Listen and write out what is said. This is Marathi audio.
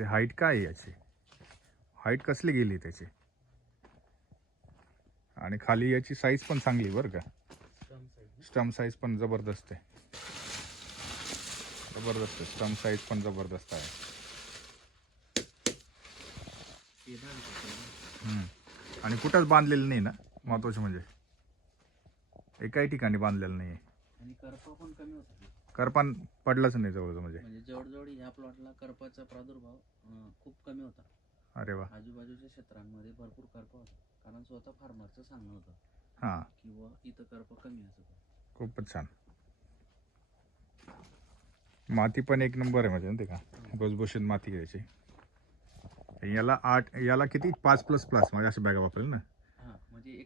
अरे हाईट काय आहे याची? हाईट कसली गेली त्याची? आणि खाली याची साईज पण चांगली बरं का. स्टम साईज पण जबरदस्त आहे. जबरदस्त स्टम साईज पण जबरदस्त आहे. आणि कुठंच बांधलेलं नाही ना, महत्वाचं म्हणजे एकाही ठिकाणी बांधलेलं नाही. आणि करपा पण कमी होता. करपान पडलंच नाही जवळजवळ म्हणजे जवळजवळ ह्या प्लॉटला करपाचा प्रादुर्भाव खूप कमी होता. अरे वा. आजूबाजूच्या क्षेत्रांमध्ये भरपूर करपा होता, कारण स्वतः फार्मरचं सांगणं होतं हां, किंवा इथं करपा कमी असतो. खूपच छान. माती पण एक नंबर आहे म्हणजे माहिती का, भुसभुशीत माती घ्यायची. याला 8, याला किती 5++ म्हणजे अशी बॅगा वापरेल ना. हां, म्हणजे एक